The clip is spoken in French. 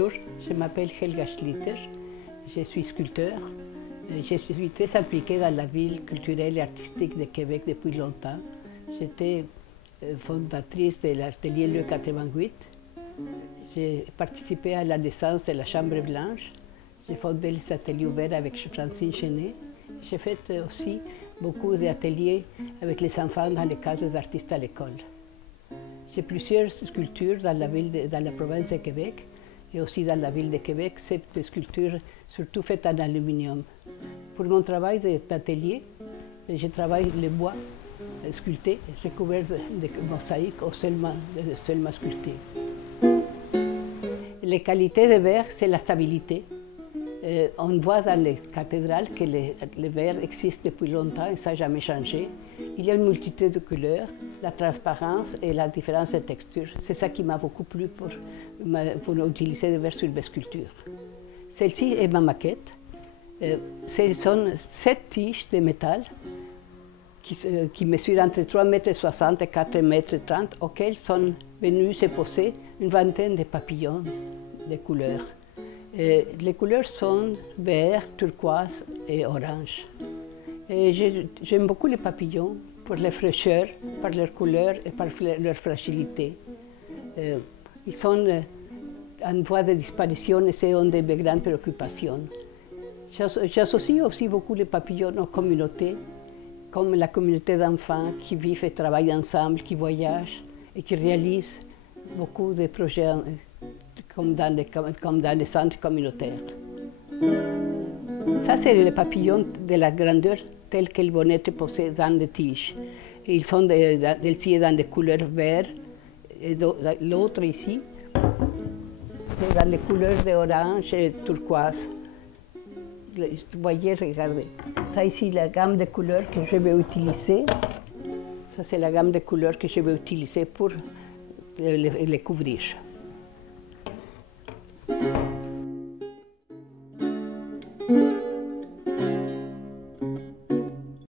Bonjour, je m'appelle Helga Schlitter, je suis sculpteur. Je suis très impliquée dans la ville culturelle et artistique de Québec depuis longtemps. J'étais fondatrice de l'atelier Le 88. J'ai participé à la naissance de la Chambre Blanche. J'ai fondé les ateliers ouverts avec Francine Chenet. J'ai fait aussi beaucoup d'ateliers avec les enfants dans le cadre d'artistes à l'école. J'ai plusieurs sculptures dans la province de Québec et aussi dans la ville de Québec. C'est des sculptures surtout faites en aluminium. Pour mon travail d'atelier, je travaille le bois sculpté, recouvert de mosaïques ou seulement sculpté. Les qualités de verre, c'est la stabilité. On voit dans les cathédrales que le verre existe depuis longtemps et ça n'a jamais changé. Il y a une multitude de couleurs, la transparence et la différence de texture. C'est ça qui m'a beaucoup plu pour utiliser le verre sur mes sculptures. Celle-ci est ma maquette. Ce sont 7 tiges de métal qui mesurent entre 3,60 m et 4,30 m, auxquelles sont venus se poser une vingtaine de papillons de couleurs. Les couleurs sont vert, turquoise et orange. J'aime beaucoup les papillons pour leur fraîcheur, par leur couleur et par leur fragilité. Ils sont en voie de disparition et c'est une de mes grandes préoccupations. J'associe aussi beaucoup les papillons aux communautés, comme la communauté d'enfants qui vivent et travaillent ensemble, qui voyagent et qui réalisent beaucoup de projets comme dans les centres communautaires. Ça, c'est les papillons de la grandeur telle qu'ils vont être posés dans les tiges. Ils sont dans des couleurs vertes, et l'autre ici, c'est dans les couleurs d'orange et turquoise. Vous voyez, regardez. Ça ici, la gamme de couleurs que je vais utiliser. Ça, c'est la gamme de couleurs que je vais utiliser pour les couvrir.